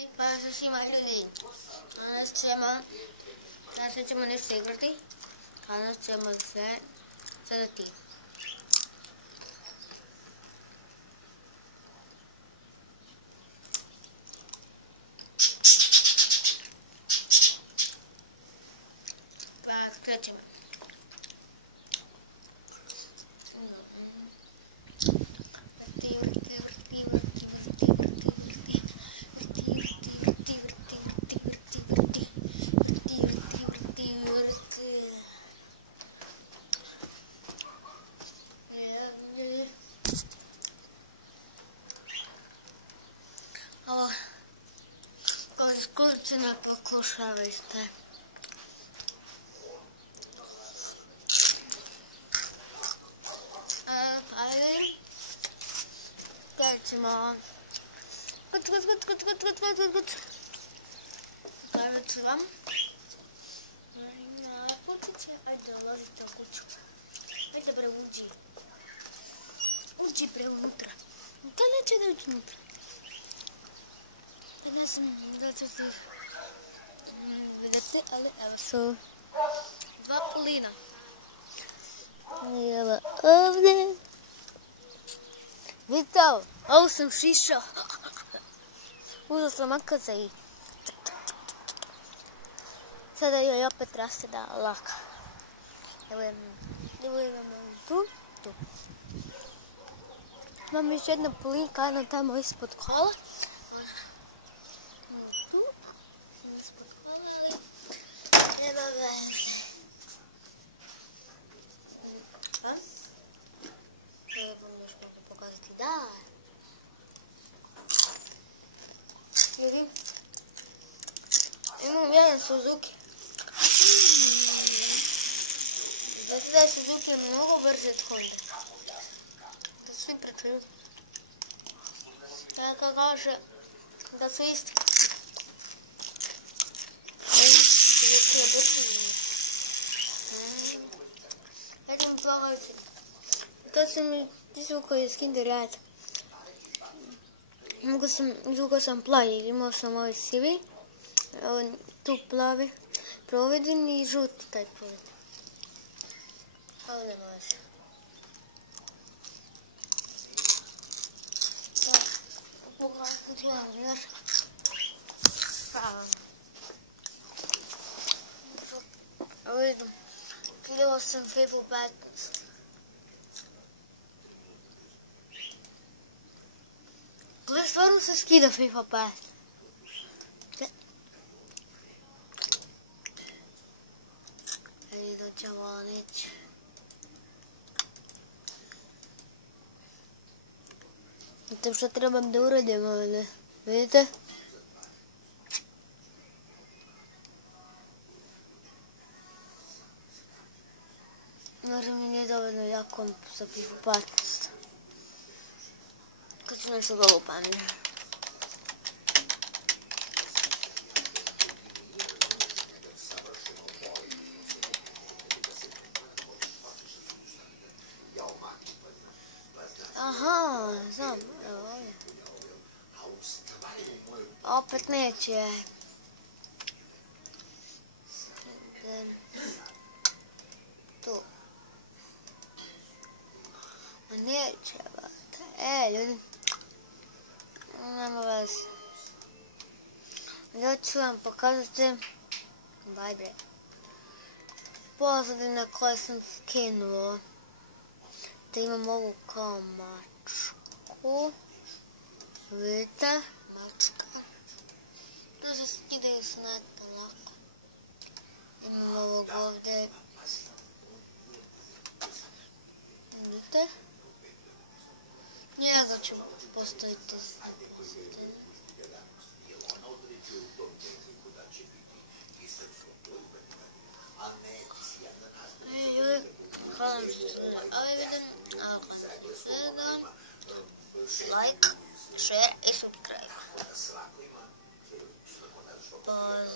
Pozdrav svima ljudi. Danas ćemo nešto igrati. Danas ćemo sve zadati. Pa krećemo. Skučena pokušavajte. Ajde. Krećemo. Kuc. Kreću vam. Ajde, dolazite u kuću. Ajde bre, uđi. Uđi bre unutra. Da neće da uđi unutra. Ne znam da ćete vidjeti, ali evo su dva polina. I evo ovdje. Vidite ovo sam šišao. Uzela sam makaza i sada joj opet raste da laka. Evo imam tu. Imam još jedna polinka, jedna tamo ispod kola. Nema veze. Sada vam još mogu pokazati. Da. Ljudi. Imam jedan Suzuki. Znate da je Suzuki mnogo brže od Honda. Da svi pričaju. Kada kaže da su isti. To su mi izvukao iz Kinder Jajeta. Izvukao sam plavi, imao sam ovaj sivi, tu plavi providin i žuti taj providin. Ovdje može. Pogledajte glavu još. Evo vidim, kidala sam FIFA 15. Gle, stvarno se skida FIFA 15. Ej, doćemo Anić. Vidite što trebam da uradim ovdje. Vidite? Možda mi nije dovoljno jako za FIFA 15. Kad ću nešto da lupam. Aha, znam, evo ovdje. Opet neće. Tu. Neće, bate. Ljudi. Nema veze. Ja ću vam pokazati. Baj bre. Pozadina koje sam skinuo. Da imam ovu kao mačku. Vidite? Mačka. Da se skidaju s neta lako. Imam ovog ovdje. Vidite? Njega ću postaviti. Ljudi, hvala vam što ste gledali ovaj video. Ako vam se sviđa, like, share i subscribe. Pozdrav.